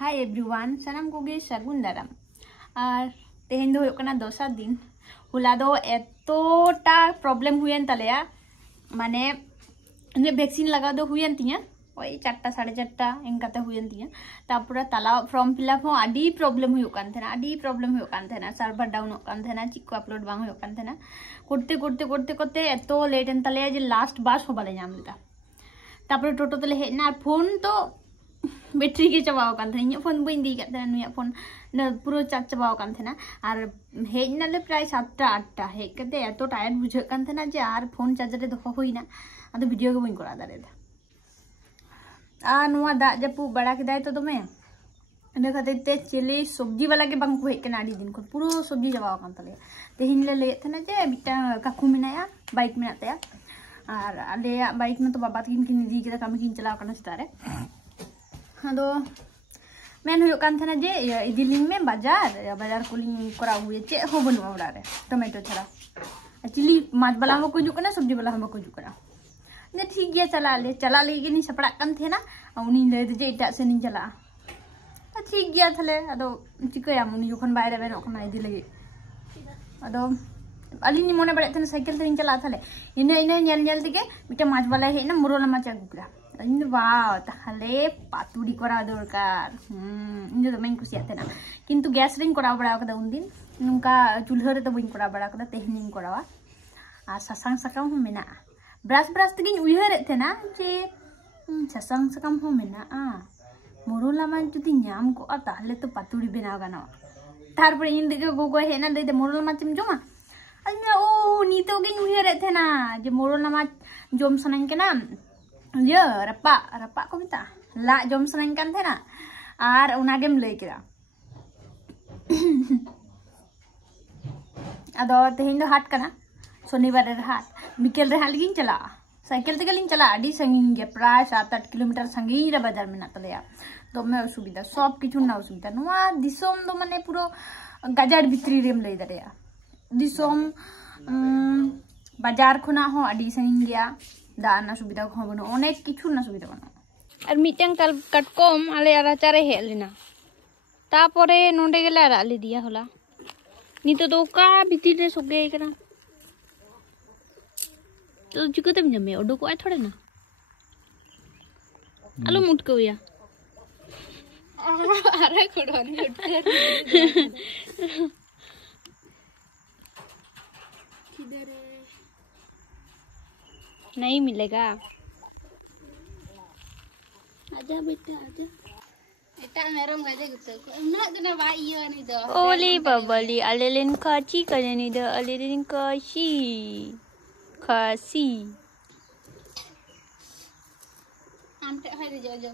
Hi everyone सानाम Koge सागुन दाराम और तेहेन दो होना दोसर दिन होला दो एतोटा प्रॉब्लम हुएन तलेया माने इने वैक्सीन लगा दो हुएन तिया ओई 4टा 4:30 एंकाते हुएन तिया तापुरा तला फॉर्म फिलअप हो आडी प्रॉब्लम हुयो कान थेना आडी प्रॉब्लम हुयो कान थेना सर्वर डाउन हो कान थेना चिको अपलोड बांग हुयो कान थेना करते एतो लेट एन तलेया जे लास्ट बास हो बाले नाम लेदा तापुरा टोटो तले हेना फोन तो बैटरी के चाबाव कान थेना फोन बइन दी कान थेना नुया फोन पूरा चार्ज चाबाव कान थेना और हेना ले प्राय 7टा 8टा हे कते एतो टायर्ड बुझे कान थेना जे आर फोन चार्जर रे दोहो होइना आदो वीडियो के बइन करा दारेदा आ नुआ दा जपु बड़ा केदाय तो दमे इन खातिर ते चिली सब्जी वाला के बांग को हेक कना आडी दिन को पूरा सब्जी चाबाव कान तले तेहिन ले ले थेना जे बिटा काकू मेनाया बाइक मेना तया और आले बाइक में तो बाबा तकिन किन इदी केदा कामी किन चलाव काना सितारे अदो मेन हुयो कान थेना जे इदिलिंग में बाजार कुलिंग करा हुए चे हो बनु ओड़ा रे टोमेटो छड़ा चिली माछ बाला हो को जुकना सब्जी बाला हो को जुकना ने ठीक गया चला ले गिनी सपड़ा कान थेना उनी ले दे जे इटा से नि चला ठीक गया थले अदो चिकया मुनी जोखन बायरे बेनो खना इदि लगे अदो अली नि मोने बड़े थेना साइकिल ते चला थले इने नेल दिगे मिटा माछ बाला हेना मुरोला माछ गुकरा इन वाव ताहले पातुड़ी करा दरकार इन दो मैं कुसिया थेना किंतु गैस रिंग करा बड़ा कदा उन दिन नुका चूल्हा रे तो बइन करा बड़ा कदा तेहनिंग करावा आ ससांग सकाम हो मेना ब्रश तगिन उयहर थेना जे ससांग सकाम हो मेना आ मोरोला मा जुदी न्याम को ताहले तो पातुड़ी बेना गाना तारपर इन दिगे गोगो हेना दे मोरोला मा चिम जोमा अजना ओ नीतो गिन उयहर थेना जे मोरोला मा जोम सनाइन केना ये रपा को मिता ला जम सनाइन कान थेना आर उनागेम लई केदा अदो तेहिन दो हाट कना शनिवार रे हाट बिकेल रे हाट गिन चला साइकिल ते गलिन चला आडी संगिन गे प्राय 7-8 किलोमीटर संगिन रे बाजार मेना तलेया तो मैं असुविधा सब किछु ना असुविधा नुआ दिसोम दो माने पुरो गाजार भित्री रेम लई दरेया दिसोम बाजार खुना हो आडी संगिन गया दाना सुविधा को बनो अनेक किछु ना सुविधा बनो और मिटन कटकम आले राचा रे हेज लेना तापरे नोंडे गेला राली दिया होला नितो तो का भितिर रे सोगे करा तो चिकतेम जमे ओडको आय थोड़े ना आलो मुटको या अरे कोडोनी उठते किधर नहीं मिलेगा आजा बेटा आजा एटा मेरम गाजे गुतो ना दना बाइयो नि दो ओली बबली अलेलिन खाची कजनी दो अलेलिन खासी आमते होय जो जो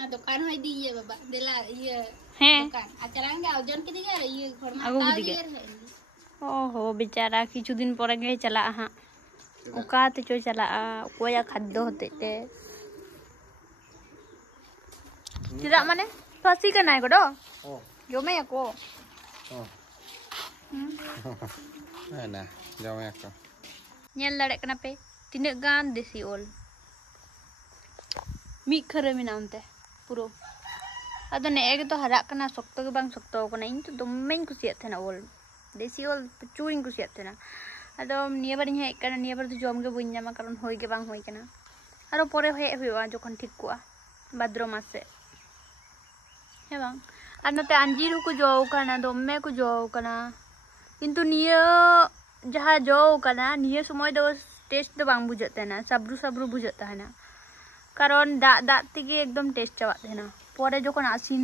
आ दुकान होय दी ये बाबा देला ये दुकान आचरांगे ओजन के दिया ये फरमा का दिया ओहो बेचारा किछु दिन पर गे चला हां उकाते चो चला कोया खाद्य होते ते तिरा माने फासी का नाय गडो जोमे को ना जोमे को नेल लड़े कना पे तिने गान देसी ओल मी खरे मिनामते पुरो अदो ने एक तो हरा कना सख्तो के बांग सख्तो कना इन तो दमें कुसियत थेना ओल देसी ओल चूरिंग कुसियत थेना अदो निया बार हे कना निया बार तो जम के बइन जामा कारण होय के बांग होय कना आरो परे हे हुआ जखन ठीक कुआ भाद्र मास से हे बांग आर नते अंजीर को जो कना दमे को जो कना किंतु निया जहा जो कना निया समय दो टेस्ट दो बांग बुझत ना साब्रु बुझत है ना कारण दा तेगे एकदम टेस्ट चाबा थेना परे जखन आसिन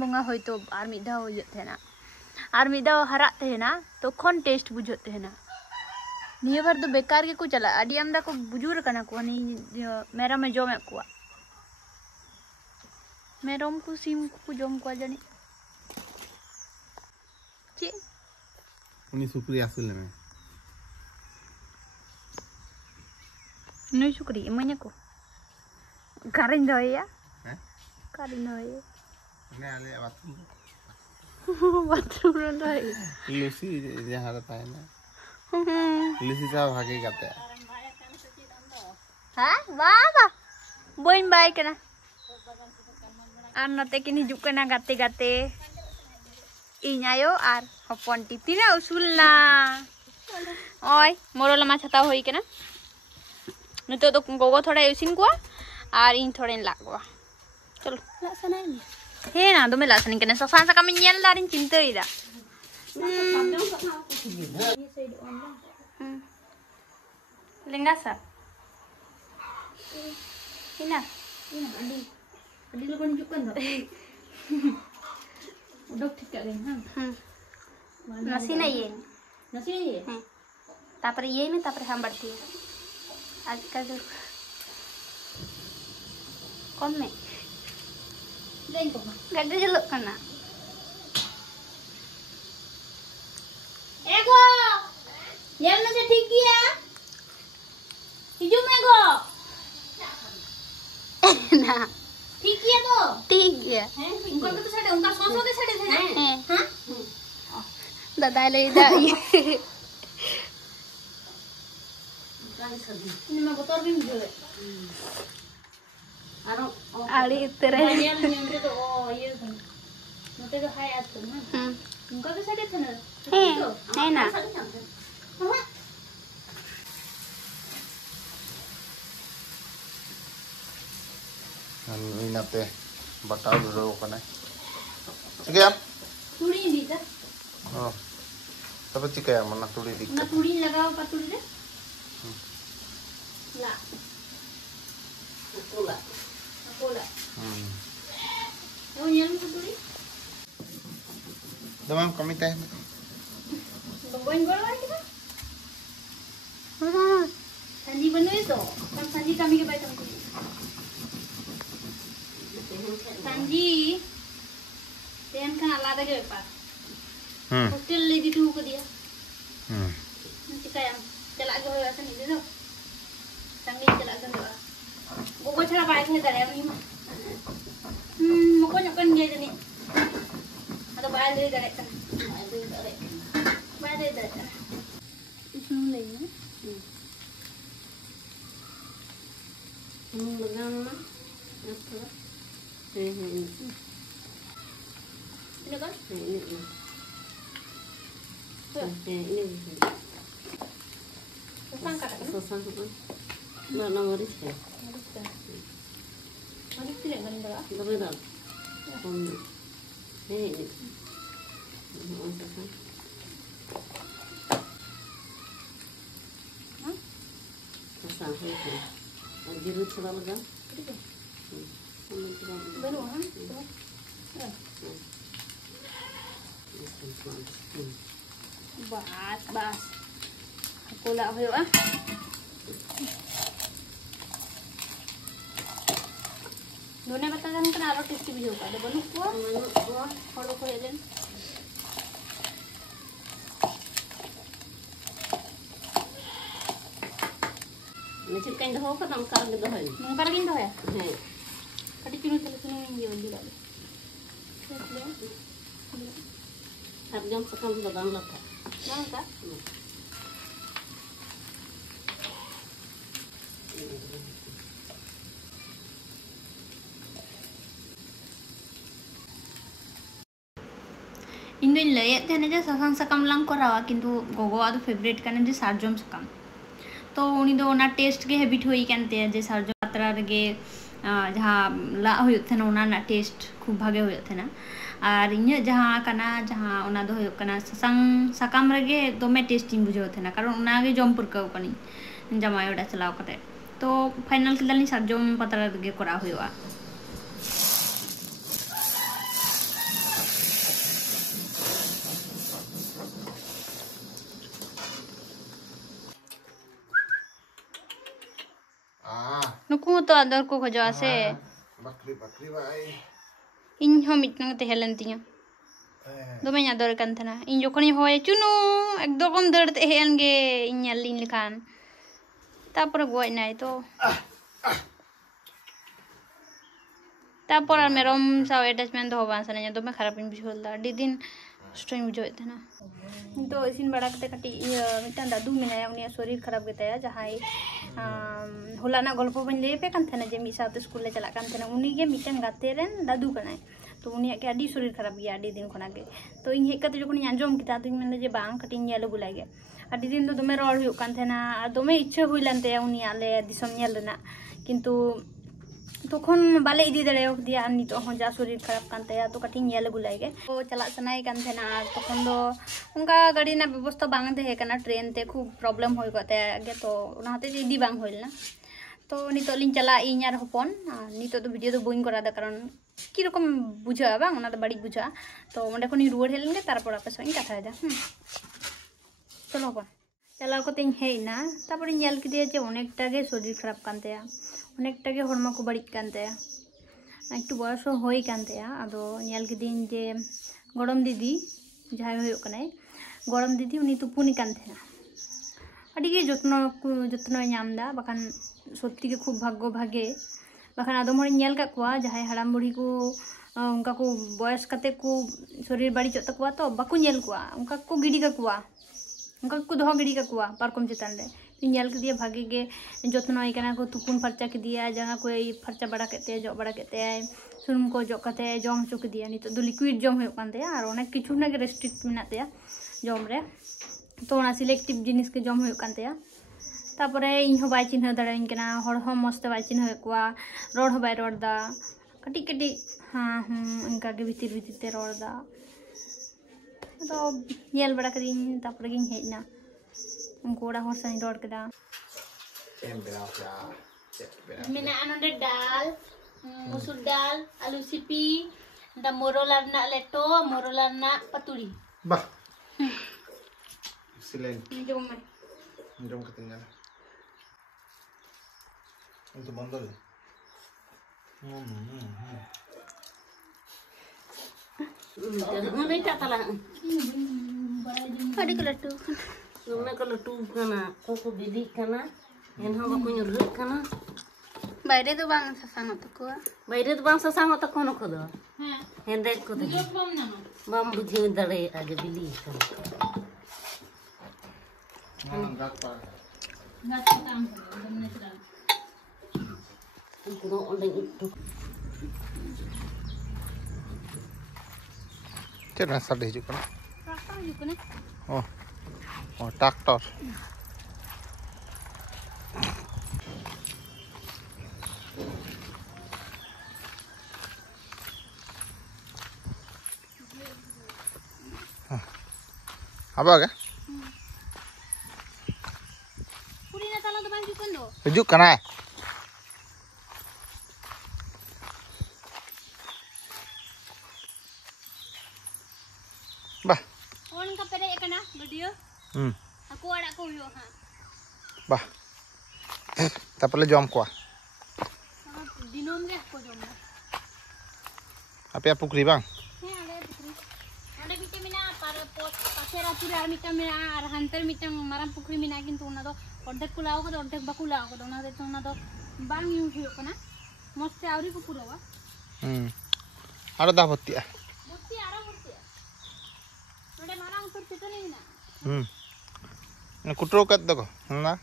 बंगा होयतो आर मिधा होयत थेना आर मिदा हरा तेना तखन टेस्ट बुझत तेना निया बार तो बेकार के को चला आडी आमदा को बुजुर कना को नि मेरम में जमे को मेरम को सिम को जम को जानी चे उनी सुक्रिया आसल में नई सुक्री इमने को कारिन दया हैं कारिन दया ने आले बाथरूम रे दई लूसी जहां रहता है ना लूसी साहब भागे करते हैं हां वाह वाह बोइन बाय कना Ar note kin hijuk kana gate-gate. Iñ ayo ar hopon ti tina usul na. Oi, moro lama chata hoi kana. Nito to gogo thoda isin ko ar iñ thoden lag ko. Chalo, laksana ni. He na do me laksana kana sasan sa kami nyel darin cinta ida. Lenggasa. Ina. Adi lo kan hijuk kan to. Udah ठीक कर लें हाँ नसी नहीं है तापर ये में तापर हम बढ़ती है आजकल जो कौन में लें को गड्ढे चलो करना एगो ये ना से ठीक किया हिजू में गो ना ठीक किया तो ठीक है उनका तो साड़े उनका सॉस होते साड़े थे ना हां दादा ले दा ये ini mah kotor bin juga ali tere nyampe to oh iya kan note to hai atu na उनका तो साड़े थे ना है ना ini nate batau dulu kan ya turi di ta oh tapi cika ya mana turi di na turi लगाओ paturi deh la aku la oh nyam paturi demam kami teh bawain bola kita sanji banu itu kan sanji kami ke baik kami sanji तेन का आलादा के व्यापार hotel ले दी तू को दिया चिकाया चला के होया से नहीं दे संगे चला के होया वो को छड़ा बाइक में करे नहीं मको नकन जे जनी अतो बाइक ले करे बाइक ले दे इसमें ले ना लगाना अच्छा ini kan ini sosang mana maris ya maris tidak kan dah benar ini sosang itu jeruk selalu kan baru kan bas aku lah hoyo ah दोने बता जान कना आरो टेस्टी भी होगा तो बनु को फॉलो को लेन ने चिकन दो का नमकार के दो है नमकार किन दो है कटी चुनु चले चुनु ये बंदी वाली sarjam sekam dagang laka nangka ᱤᱧ ᱫᱚᱧ ᱞᱟᱹᱭᱮᱫ ᱛᱟᱦᱮᱱᱟ ᱡᱮ ᱥᱟᱥᱟᱝ ᱥᱟᱠᱟᱢ ᱞᱟᱝ ᱠᱚᱨᱟᱣᱟ ᱠᱤᱱᱛᱩ ᱜᱚᱜᱚᱣᱟᱜ ᱫᱚ ᱯᱷᱮᱵᱟᱨᱤᱴ ᱠᱟᱱᱟ ᱡᱮ ᱥᱟᱨᱡᱚᱢ ᱥᱟᱠᱟम तो उनी दो ओना टेस्ट के हैबिट होई कानते जे सारजो पात्रा रेगे जहाँ ला होय थेना ओना ना टेस्ट खूब भागे होय थेना और इन जहाँ कना जहाँ ओना दो होय कना ससांग सकाम रेगे दोमे टेस्टिंग बुझो थेना कारण ओना गे जम पुरकाव कनी जमाय ओडा चलाव कते तो फाइनल किदाली सारजोम पात्रा रेगे करा होयवा नुकु तो आदर को खजवा से बकरी बकरी भाई इन हो मिटना ते हेलन तिया दोमे आदर कान थना इन जोखनी होय चुनु एकदम दरते हेन गे इन लिन लिखान तापर गोय नाय तो तापर मेरम साव अटैचमेंट हो बांसने दोमे खराब इन बिछोलदा डी दिन कष्टों बुझे तो इसिन बड़ा कटी मिट्टन दादू मेनाया उनिया शरीर खराब गया जहाँ हलाना गल्प बन लैपे जे मिद साथे स्कूल ले चलना उनगे मिट्टन गाते दादू कना तो उनिया के आडी शरीर खराब गया आडी दिन खना के तो इन हेजते जो आंजम किया तो मैं जे बांग कटी नेल अगुलागे आडी दिन तो दमे रड़ हुई दमे इच्छा हुई लेनते उनिया ले दिसम नेल रेना किंतु तखन बाले इदी दाड़ेया नित जा शरीर खराब कानते तो कटी नेल अगुलागे तो चला सनाई कान तखन दो उनका गाड़ी ना व्यवस्था बांग तहेकना ट्रेन ते खूब प्रॉब्लम हो गए तो उनाते इदी बांग होइलना तो नितो लिंग चला इन यार हपन नितो तो वीडियो तो बइन करा कारण की रकम बुझा बांग उना तो बड़ी बुझा तो ओंडे खन रुवाड़ हेज लेंगे तारपर आपे सो कथायदा चलो हपन चलाव कते हेजना तारपर नेल किदिया जे अनेकटा गे शरीर खराब कानतेया अनेकटा गे हड़मा को बड़ी कानतेया एकटू बयस होई कानतेया आदो नेल किदिन जे गरम दीदी जहां होयो कनाय गरम दीदी उनी तुपुनी कानतेना अड़ी गे जत्न नामदा बाखान सत्य के खूब भाग्य भागे बाखान आदम हर नेल का जहां हड़ाम बुढ़ी को उनका को बयस काते को शरीर बाड़ीजोग तकवा तो बाको नेल कोआ उनका को गिडी काकुआ उनका को दोह गिडी काकुआ पारकम चेतान रे नेल के भागे गे जत्नय कना को तुपुन फर्चा के जहाँ को फर्चा बड़ा के जग बड़ा के सुनुम को जग काते जम हचो के नित दो लिक्विड जम होयो कान तेया और अनेक किछु ना रेस्ट्रिक्ट मेना तेया जम रे तो सिलेक्टिव जिनिस के जम होयो कान तेया तापरे इन हो बाय चिन्ह दाड़ाइन कना हर हो मस्ते बाय चिन्ह कोआ रड़ हो बाय रड़दा कटी कटी हाँ इनका के भीतर भीतर ते रड़दा तो नेल बड़ा कदिन तापरे गिन हेजना उनको ओड़ा हर सानी रड़ केदा मेना नोडे दाल मुसुर दाल आलू सिपी दा मोरोला रना लेटो मोरोला रना पतुड़ी बा एक्सीलेंट जम कते itu bandel Nggak tak talah. Ada kelatu. Nggak kelatu kana, koko beli kana, yang hawa ko nyurut kana. Bayre tu bang sasang atau ko? Bayre tu bang sasang atau kono ko do? Hendek ko do. Jok bam nama. Bam budhi dare aja beli kana. gat pa Nggak tam, bam natural. Ko ondeng itu. Cina sade hijau kan? Traktor juga nih. Oh traktor. Apa kan? Puri na talang tu bang juga ndo. Hijau kan ay? Bah. Orang kapere ekana video. Aku ada aku yo ha. Bah. Tapos le jom ko. Dinom ge aku jom. Apa pukri bang? He ada pukri. Ada mita mina para pot pasera pura ar mita mina ar hanter mita maram pukri mina kintu una do ordek kulao ko ordek bakulao ko ona de ona do bang use yo kana. Moste auri ko pura wa. Ada dah boti ah. Boti ara boti. Node marang utar chita nahi na. Ini kutro kat dako, na?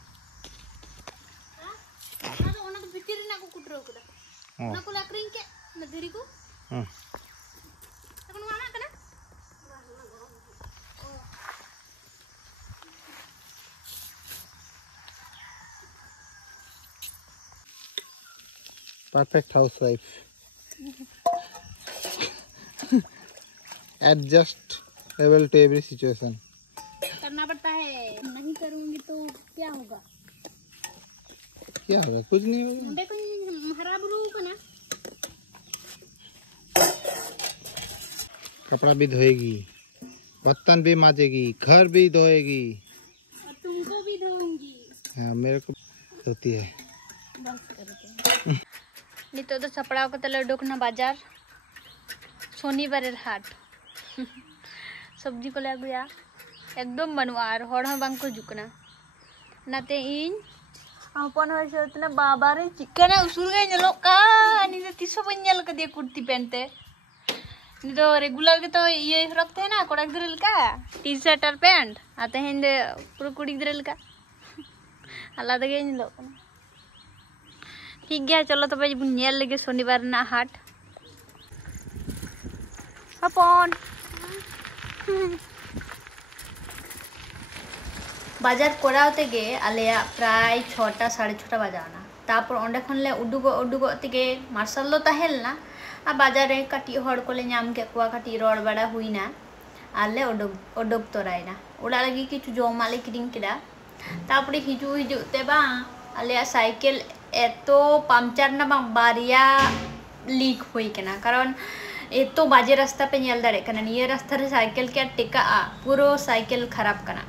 Ona to bitir na ko kutro ko da. Ona ko lakring ke na diri ko. Takon mana kana? Perfect housewife. Adjust level to every situation. करना पड़ता है नहीं करूंगी तो क्या होगा क्या होगा कुछ नहीं होगा देखो हरा बुरू को ना कपड़ा भी धोएगी बर्तन भी माजेगी घर भी धोएगी और तुमको भी धोऊंगी हाँ मेरे को धोती है बस करके नितो तो सपड़ाव को तले डोकना बाजार शनिवार हाट सब्जी को ले गया एकदम बनवा और हड़ बांग को जुकना नाते इन अपन होना बाबा रे चिकन उसूल गए नलो का नि तीसो बन नल कदिया कुर्ती पहनते तो रेगुलर के तो ये रखते हैं ना कोड़ा गिरल का टी शर्ट और पैंट आते हैं इंदे पूरा कुड़ी गिरल का अल्लाह दगे इन लोग ठीक गया चलो तो भाई बुनियाल लगे शनिवार ना हाट अपन बाजार कराते गे आलिया प्राय 6टा 6:30 बजाना तापर ओंडे खन ले उडुगो तेगे मार्शल दो ताहेलना आ बाजार रे काटी हड़ को ले नाम के कुआ काटी रोड बड़ा हुईना आले ओडोक तोरायना ओड़ा लगी किछु जोमा ले किडिंग केदा तापरे हिजु ते बा आलिया साइकिल एतो पंचर ना बा बारिया लीक हुई केना कारण एतो बाजे रास्ता पे नेल दाड़े कना निये रास्ता रे साइकिल के टेका पूरो साइकिल खराब कना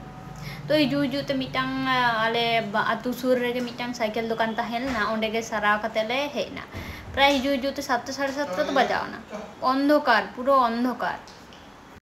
तो हिजु ते मिटांग आले आतु सुर रे मिटांग साइकिल दुकान ताहेलना ओंडे गे सराव कते ले हेना प्राय हिजु ते 7:30 तो बजावना अंधकार पुरो अंधकार